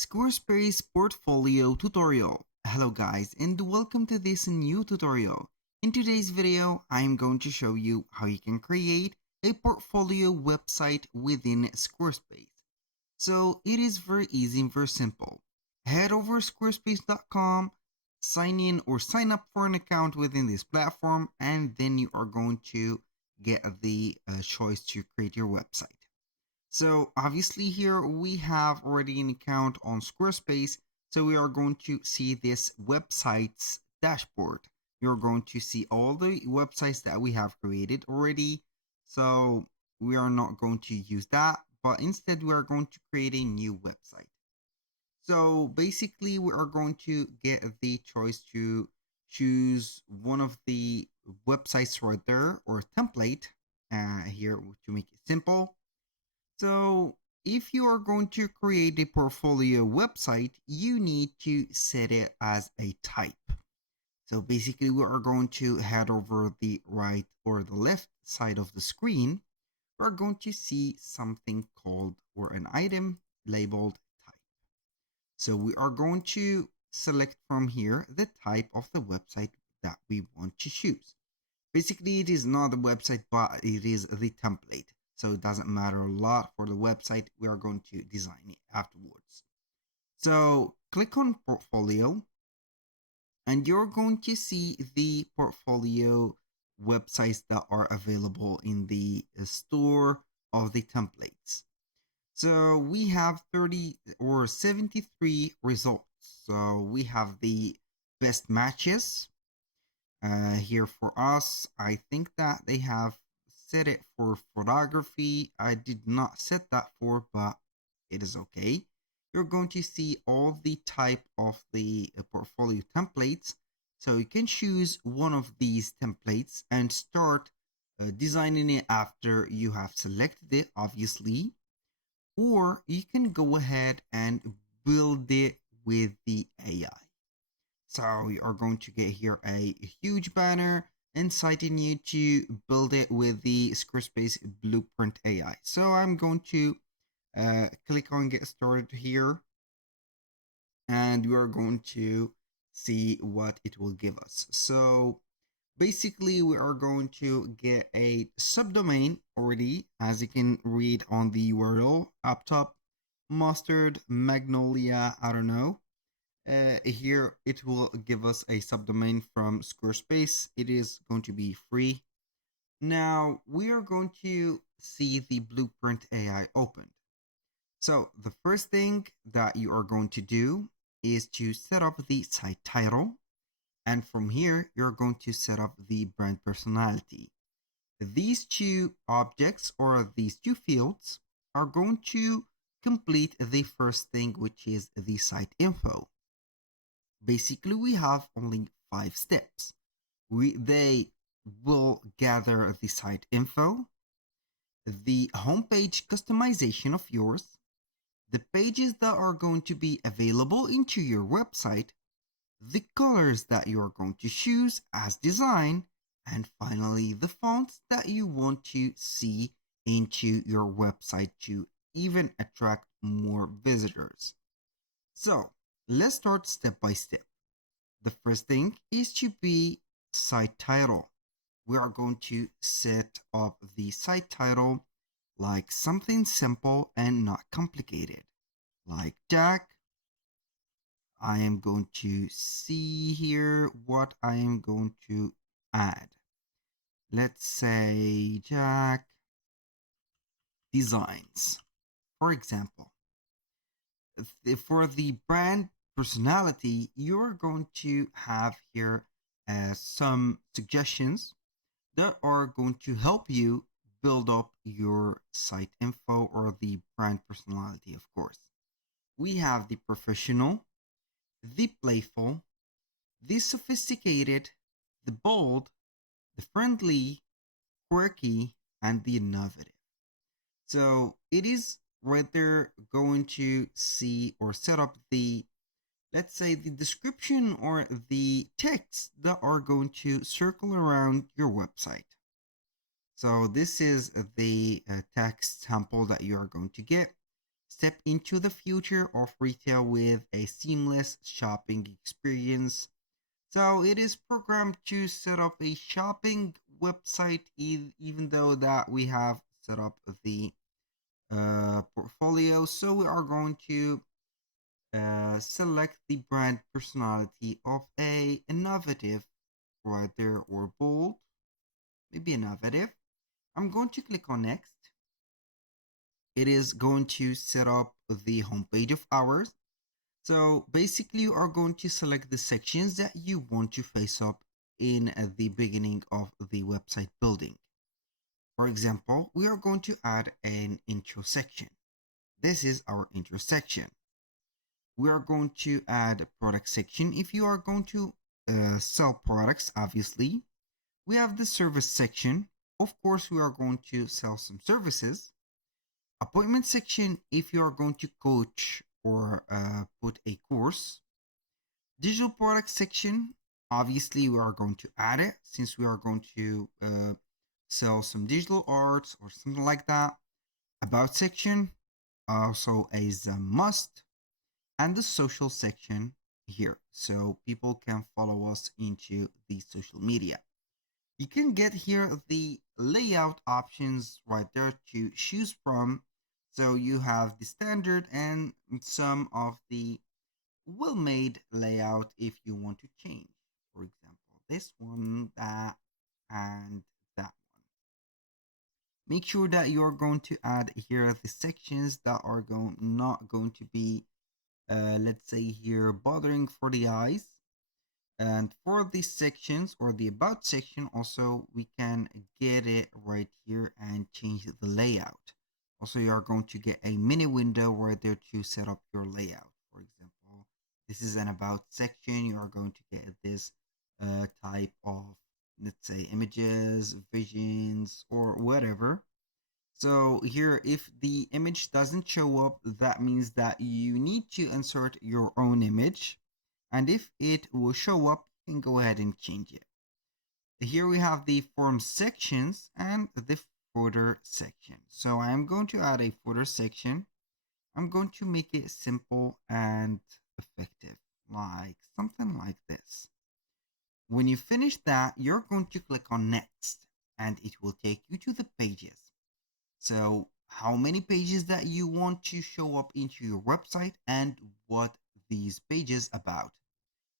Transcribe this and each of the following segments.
Squarespace portfolio tutorial. Hello guys and welcome to this new tutorial. In today's video, I am going to show you how you can create a portfolio website within Squarespace. So it is very easy and very simple. Head over squarespace.com, sign in or sign up for an account within this platform, and then you are going to get the choice to create your website. So obviously here we have already an account on Squarespace. So we are going to see this website's dashboard. You're going to see all the websites that we have created already. So we are not going to use that, but instead we are going to create a new website. So basically we are going to get the choice to choose one of the websites right there or template here to make it simple. So if you are going to create a portfolio website, you need to set it as a type. So basically we are going to head over the right or the left side of the screen. We're going to see something called or an item labeled type. So we are going to select from here the type of the website that we want to choose. Basically, it is not the website, but it is the template. So it doesn't matter a lot for the website. We are going to design it afterwards. So click on portfolio and you're going to see the portfolio websites that are available in the store of the templates. So we have 30 or 73 results. So we have the best matches here for us. I think that they have set it for photography. I did not set that for, but it is okay. You're going to see all the type of the portfolio templates. So you can choose one of these templates and start designing it after you have selected it, obviously. Or you can go ahead and build it with the AI. So you are going to get here a huge banner inciting you to build it with the Squarespace Blueprint AI. So I'm going to click on get started here, and we are going to see what it will give us. So basically we are going to get a subdomain already, as you can read on the URL up top. Mustard, magnolia, I don't know. Here it will give us a subdomain from Squarespace. It is going to be free. Now we are going to see the Blueprint AI opened. So the first thing that you are going to do is to set up the site title. And from here, you're going to set up the brand personality. These two objects or these two fields are going to complete the first thing, which is the site info. Basically, we have only 5 steps. They will gather the site info, the homepage customization of yours, the pages that are going to be available into your website, the colors that you are going to choose as design, and finally the fonts that you want to see into your website to even attract more visitors. So let's start step by step. The first thing is to be site title. We are going to set up the site title like something simple and not complicated, like Jack. I am going to see here what I am going to add. Let's say Jack Designs, for example. For the brand personality, you're going to have here some suggestions that are going to help you build up your site info or the brand personality, of course. We have the professional, the playful, the sophisticated, the bold, the friendly, quirky, and the innovative. So it is right there going to see or set up the, let's say, the description or the text that are going to circle around your website. So this is the text sample that you are going to get. step into the future of retail with a seamless shopping experience. So it is programmed to set up a shopping website, even though that we have set up the portfolio. So we are going to select the brand personality of a innovative, right there, or bold, maybe innovative. I'm going to click on next. It is going to set up the homepage of ours. So basically, you are going to select the sections that you want to face up in the beginning of the website building. For example, we are going to add an intro section. This is our intro section. We are going to add a product section. If you are going to sell products, obviously, we have the service section. Of course, we are going to sell some services. Appointment section, if you are going to coach or put a course. Digital product section, obviously we are going to add it since we are going to sell some digital arts or something like that. About section also is a must, and the social section here so people can follow us into the social media. You can get here the layout options right there to choose from. So you have the standard and some of the well-made layout if you want to change. For example, this one, that, and that one. Make sure that you're going to add here the sections that are not going to be, let's say here, bothering for the eyes. And for these sections or the about section, also we can get it right here and change the layout. Also, you are going to get a mini window right there to set up your layout. For example, this is an about section. You are going to get this type of, let's say, images, visions, or whatever. So here, if the image doesn't show up, that means that you need to insert your own image. And if it will show up, you can go ahead and change it. Here we have the form sections and the footer section. So I'm going to add a footer section. I'm going to make it simple and effective, like something like this. When you finish that, you're going to click on next and it will take you to the pages. So how many pages that you want to show up into your website and what these pages about.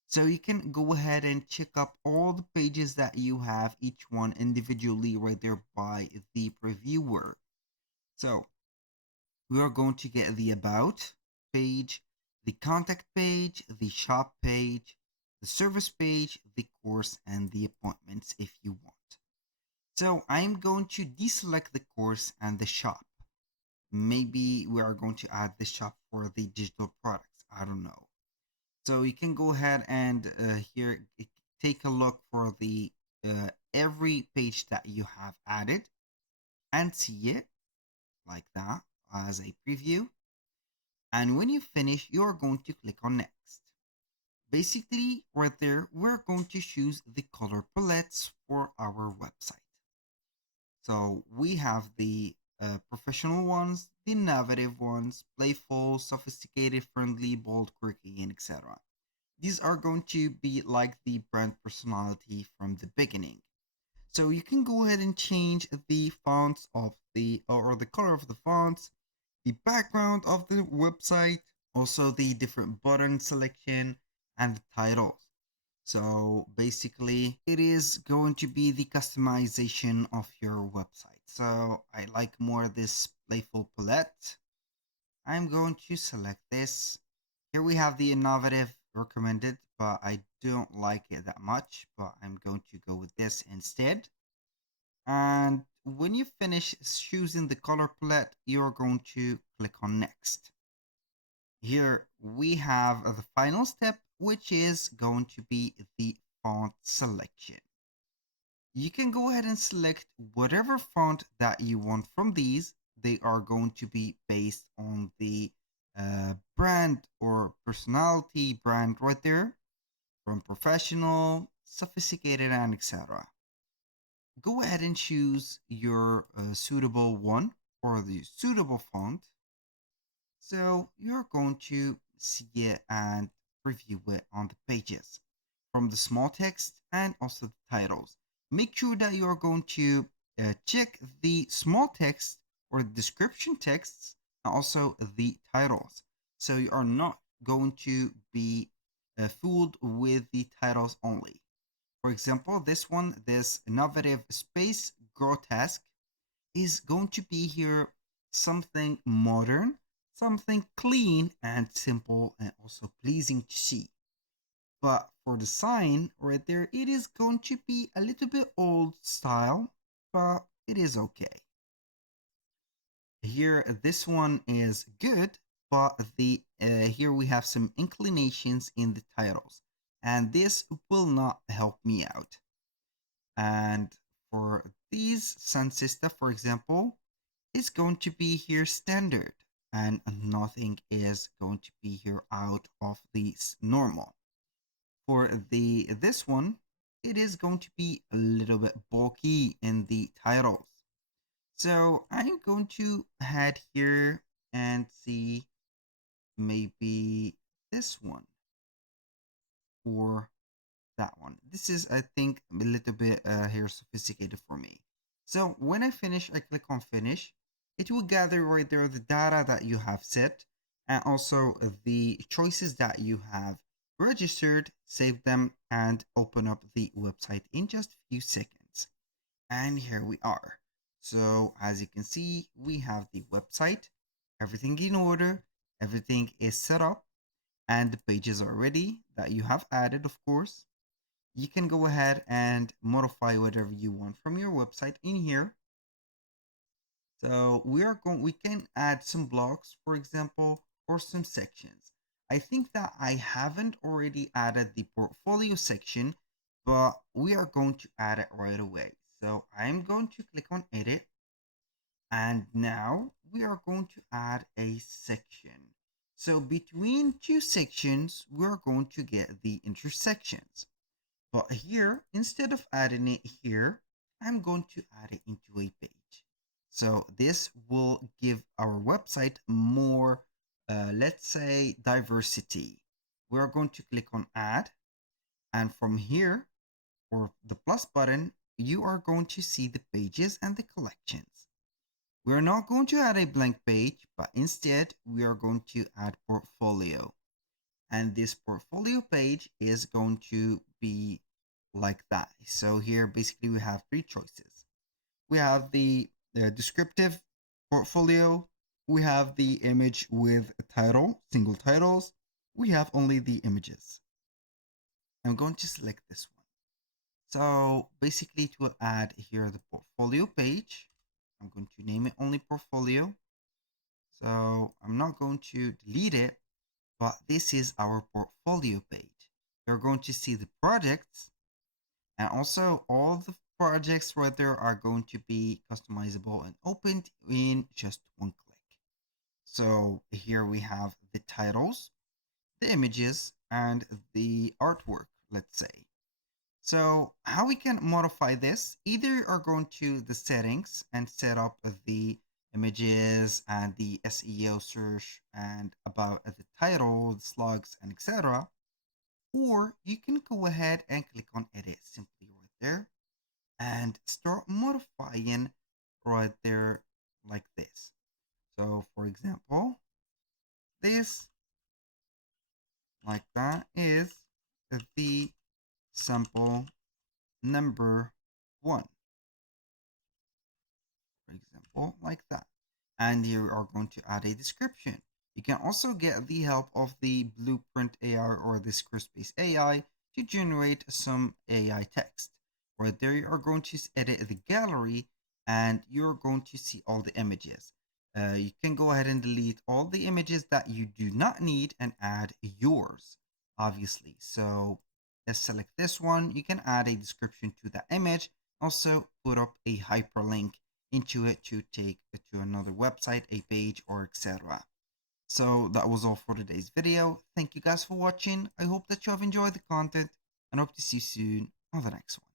So you can go ahead and check up all the pages that you have, each one individually right there by the previewer. So we are going to get the about page, the contact page, the shop page, the service page, the course, and the appointments if you want. So I'm going to deselect the course and the shop. Maybe we are going to add the shop for the digital products. I don't know. So you can go ahead and here take a look for the every page that you have added and see it like that as a preview. And when you finish, you're going to click on next. Basically, right there, we're going to choose the color palettes for our website. So we have the professional ones, the innovative ones, playful, sophisticated, friendly, bold, quirky, and etc. These are going to be like the brand personality from the beginning. So you can go ahead and change the fonts of the or the color of the fonts, the background of the website, also the different button selection and the titles. So basically, it is going to be the customization of your website. So I like more this playful palette. I'm going to select this. Here we have the innovative recommended, but I don't like it that much, but I'm going to go with this instead. And when you finish choosing the color palette, you're going to click on next. Here we have the final step, which is going to be the font selection. You can go ahead and select whatever font that you want from these. They are going to be based on the brand or personality brand right there, from professional, sophisticated, and etc. Go ahead and choose your suitable one or the suitable font. So you're going to see it and review it on the pages from the small text and also the titles. Make sure that you're going to check the small text or description texts and also the titles. So you are not going to be fooled with the titles only. For example, this one, this innovative space grotesque, is going to be here something modern, something clean and simple and also pleasing to see. But for the sign right there, it is going to be a little bit old style, but it is okay. Here, this one is good, but the here we have some inclinations in the titles, and this will not help me out. And for these Sun Sister, for example, is going to be here standard, and nothing is going to be here out of the normal. For the this one, it is going to be a little bit bulky in the titles. So I'm going to head here and see maybe this one or that one. This is, I think, a little bit here sophisticated for me. So when I finish, I click on finish. It will gather right there the data that you have set and also the choices that you have registered, save them, and open up the website in just a few seconds. And here we are. So as you can see, we have the website, everything in order, everything is set up, and the pages are ready that you have added, of course. You can go ahead and modify whatever you want from your website in here. So we can add some blocks, for example, or some sections. I think that I haven't already added the portfolio section, but we are going to add it right away. So I'm going to click on edit. And now we are going to add a section. So between two sections, we're going to get the intersections. But here, instead of adding it here, I'm going to add it into a page. So this will give our website more, let's say, diversity. We're going to click on add. And from here, or the plus button, you are going to see the pages and the collections. We're not going to add a blank page, but instead we are going to add portfolio. And this portfolio page is going to be like that. So here basically we have three choices. We have the descriptive portfolio. We have the image with a title, single titles. We have only the images. I'm going to select this one. So basically it will add here the portfolio page. I'm going to name it only portfolio. So I'm not going to delete it, but this is our portfolio page. You're going to see the projects and also all the projects right there are going to be customizable and opened in just one click. So here we have the titles, the images, and the artwork, let's say. So how we can modify this, either you are going to the settings and set up the images and the SEO search and about the title, the slugs, and etc. Or you can go ahead and click on edit simply right there and start modifying right there like this. So for example, this like that is the sample number 1. For example, like that. And you are going to add a description. You can also get the help of the Blueprint AI or the Squarespace AI to generate some AI text. Right there, you are going to edit the gallery and you're going to see all the images. You can go ahead and delete all the images that you do not need and add yours, obviously. So let's select this one. You can add a description to that image. Also put up a hyperlink into it to take it to another website, a page, or etc. So that was all for today's video. Thank you guys for watching. I hope that you have enjoyed the content and hope to see you soon on the next one.